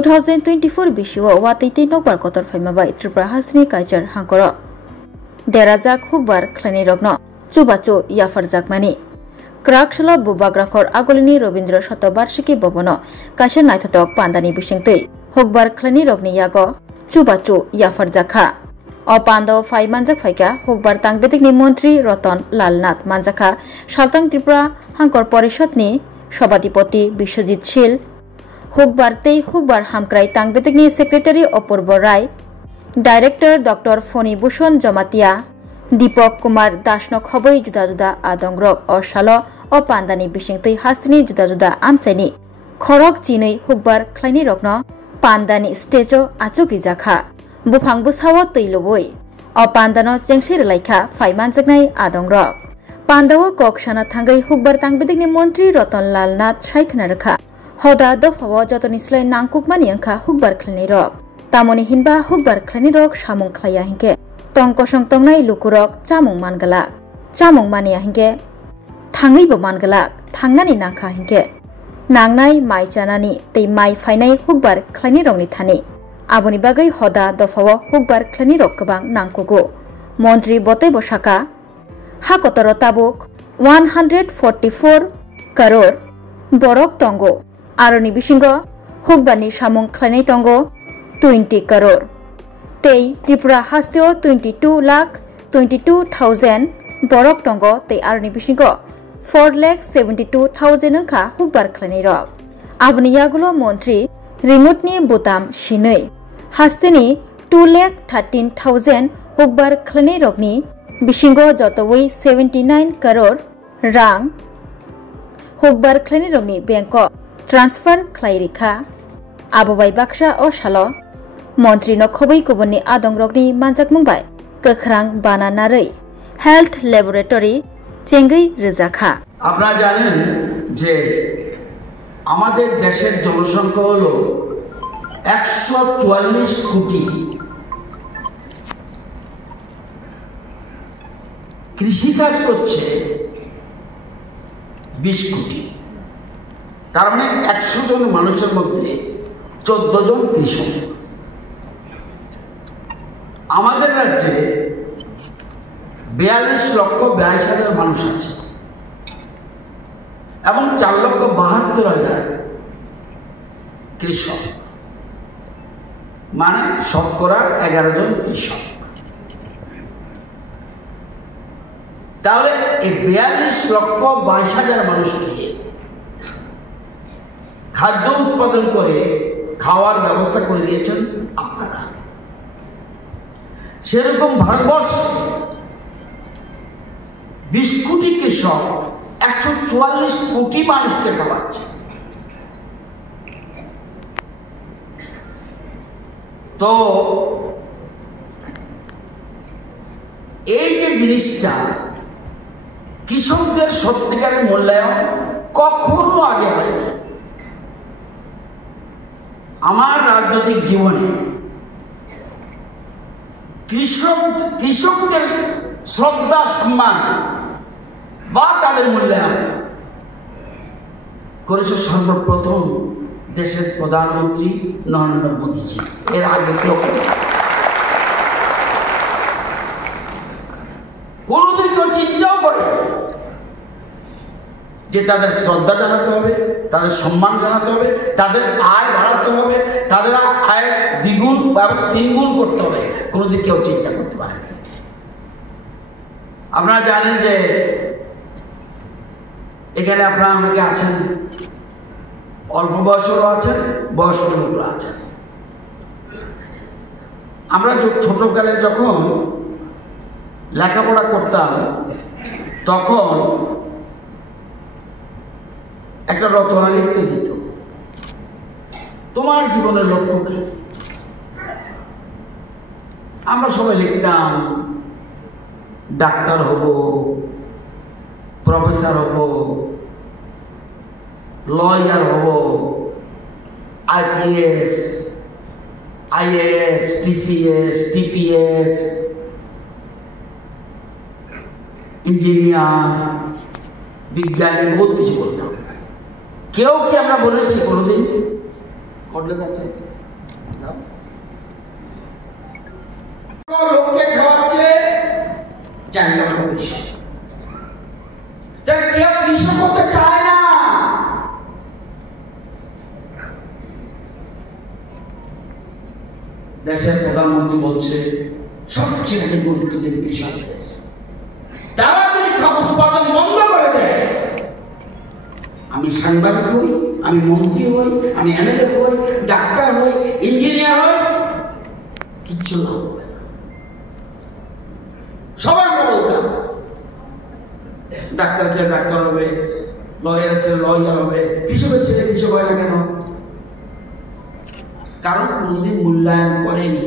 2024 bishuo watiti nokbar kotor phaimabai Tripura hasni kajar hangkoro derajak hukbar khlani rogno chubachu yafarjakmani Krakshalo Bubagrakor Agolini Robindra Shatobarshiki Bobono Kasha Naithatok Pandani Bishingtui Hukbar Khlani Rogni Yago Chubachu Yafarjakha O Pando Phai Manjak Phaika Hukbar Tangbetikni Montri Roton Lalnath Manjakha Shaltang Tripura Hangkor Porishotni Shobadipoti Bishojit Shil Hukbar Tei Hukbar Hamkrai Tangbetikni Secretary Opurbo Rai Director Dr. Foni Bhushon Jomatia Deepak Kumar Dashnok Hoboi Juda Juda Adongrok O Shalo O Pandani Bishingtui Hastini Juda Juda Amchaini Khorok Chinui Hukbar Khlaini Rokno Pandani Stejo Achuk Rijakha Bufang Busawo Tuiloboi O Pandano Chengshir Laikha Faimanjaknai Adongrok Pandawo Kokshana Thangai Hukbar Tangbedikni Montri Roton Lalnath Shaikhnarkha Hoda Dofawo Jotonislai Nangkukmani Angkha Hukbar Khlaini Rok Tamoni Hinba Hukbar Khlaini Rok Samung Khlaya Hingke Tong kosong tongnai lukurok chamung mangalak chamung mania hingke thangai bo mangalak thangnani nangkha hingke nangnai mai chanani tei mai phainai hukbar khlaini rokni thani aboni bagai hoda dofawo hukbar khlaini rok kabang nangkugo montri botei bosaka hakotoro tabuk 144 crore borok tongo aroni bisingo hukbarni samung khlainai tongo 20 crore Tei Tripura hasteo 22,22,000 borok tongo tei arni bisingo 4,72,000 angkha hukbar khlaini rok aboni yagulo montri remote ni butam shinui hasteni 2,13,000 hukbar khlaini rokni bisingo jotoi 79 crore rang hukbar khlaini rokni banko transfer khlairikha abobai baksha o shalo Montri no khobai kubuni adongrokni manjak mungbai kakrang bananarei health laboratory চেঙ্গই রেজাখা আপনারা জানেন যে আমাদের দেশের জনসংখ্যা হলো 144 কোটি কৃষিকাজ করছে 20 কোটি তার মানে 100 জন মানুষের মধ্যে 14 জন কৃষক আমাদের রাজ্যে 42,82,000 মানুষ আছে এবং 4,72,000 কৃষক মানে শতকরা 11 জন কৃষক তাহলে এই 42,22,000 মানুষকে খাদ্য উৎপাদন করে খাওয়ার ব্যবস্থা করে দিয়েছেন আপনারা সেরকম ভারতবর্ষ 20 কোটি কৃষক 144 কোটি মানুষকে খাওয়াচ্ছে তো এই যে জিনিসটা কৃষকদের সত্যিকারের মূল্যায়ন কখনো আগে হয়নি আমার রাজনৈতিক জীবনে কৃষকদের শ্রদ্ধা সম্মান বা তাদের মূল্যায়ন করেছে সর্বপ্রথম দেশের প্রধানমন্ত্রী নরেন্দ্র মোদীজি এর আগে কেউ কোনোদিন কেউ চিন্তাও করে যে তাদের শ্রদ্ধা জানাতে হবে তাদের সম্মান জানাতে হবে তাদের আয় বাড়াতে হবে তাদের আয় দ্বিগুণ বা 3 গুণ করতে হবে কোনোদিন কেউ চিন্তা করতে পারে না আপনারা জানেন যে এখানে আপনারা অনেকে আছেন অল্প বয়সেরও আছেন বয়স্ক লোকরা আছেন আমরা ছোটকালে যখন লেখাপড়া করতাম তখন একটা রচনা লিখতে দিত তোমার জীবনের লক্ষ্য কি আমরা সবাই লিখতাম ডাক্তার হব প্রফেসর হব লয়ার হব IPS IAS TCS TPS engineer বিজ্ঞানী বহুত কিছু বলতাম কেউ কি আমরা বলেছি কোনোদিন হোটেলে আছে লোককে খাওয়াচ্ছে 4 লক্ষ কৃষক। তাহলে কেউ কৃষক হতে চায় না। দেশের প্রধানমন্ত্রী বলছে সবচেয়ে গুরুত্ব দেন কৃষকদের। তারা যদি খাদ্য উৎপাদন বন্ধ করে দেয়, আমি সাংবাদিক হই, আমি মন্ত্রী হই, আমি এমএলএ হই, ডাক্তার হই, ইঞ্জিনিয়ার হই, কিচ্ছু লাভ হবে না। সবাই আমরা বলতাম ডাক্তার ছেলে ডাক্তার হবে, লয়ার ছেলে লয়ার হবে, কৃষকের ছেলে কৃষক হয় না কেন? কারণ কোনদিন মূল্যায়ন করেনি।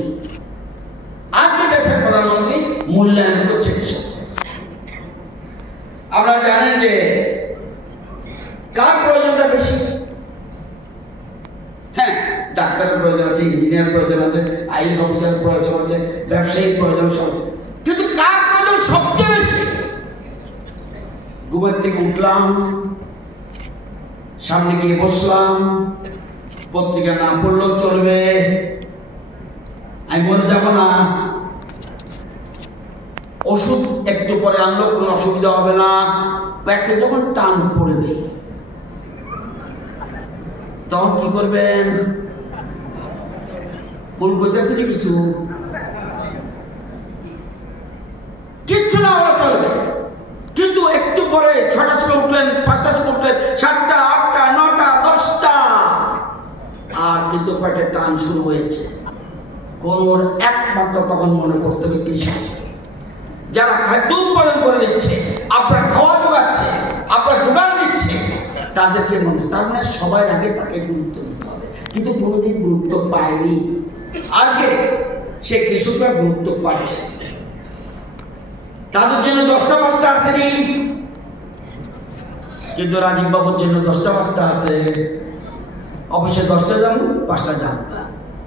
আজকে দেশের প্রধানমন্ত্রী মূল্যায়ন করছে কৃষক। আমরা জানেন যে কার প্রয়োজনটা বেশি? হ্যাঁ, ডাক্তারের প্রয়োজন আছে, ইঞ্জিনিয়ার প্রয়োজন আছে, আইএস অফিসারের প্রয়োজন আছে, ব্যবসায়িক প্রয়োজন সব, কিন্তু কার প্রয়োজন সবচেয়ে বেশি? ঘুমের থেকে উঠলাম, সামনে গিয়ে বসলাম, পত্রিকা না পড়লেও চলবে, আমি মরে যাব না, ওষুধ একটু পরে আনলেও কোনো অসুবিধা হবে না, পেটে যখন টান পড়বে তখন কি করবেন? ভুল করতেছে যে কিচ্ছু না হলে চলবে, কিন্তু একটু পরে 6টার সময় উঠলেন, 5টার সময় উঠলেন, 7টা, 8টা, 9টা, 10টা, আর কিন্তু পেটে টান শুরু হয়েছে। কোন একমাত্র তখন মনে করতে হবে কৃষক, যারা খাদ্য উৎপাদন করে দিচ্ছে, আপনার খাওয়া যোগাচ্ছে, আপনার যোগান দিচ্ছে, তাদেরকে মনে, তার মানে সবাই আগে তাকে গুরুত্ব দিতে হবে, কিন্তু কোনোদিন গুরুত্ব পায়নি। আজকে সে কৃষকরা গুরুত্ব পাচ্ছে। তাদের জন্য 10টা 5টা আসেনি, কিন্তু রাজীব বাবুর জন্য 10টা 5টা আছে। অফিসে 10টা যাবো, 5টা যাবো না,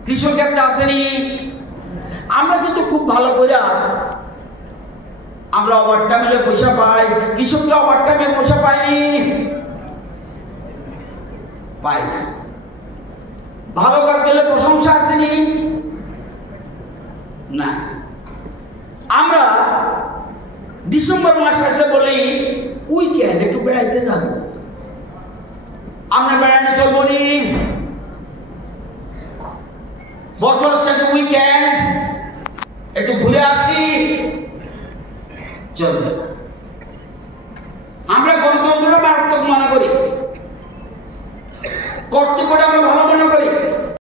কৃষক একটা আসেনি। আমরা কিন্তু খুব ভালো করে আমরা ওভারটাইমে পয়সা পাই, কৃষকরা ওভারটাইমে পয়সা পায়নি, পাই না। ভালো কাজ করলে প্রশংসা আসেনি না। আমরা ডিসেম্বর মাস আসলে বলি উইকেন্ড একটু বেড়াইতে যাবো, আমরা বেড়ানো চলবো নি। বছর শেষে উইকেন্ড একটু ঘুরে আসি, চলবে না। আমরা গণতন্ত্রটা মারাত্মক মনে করি, কর্তব্যটা আমরা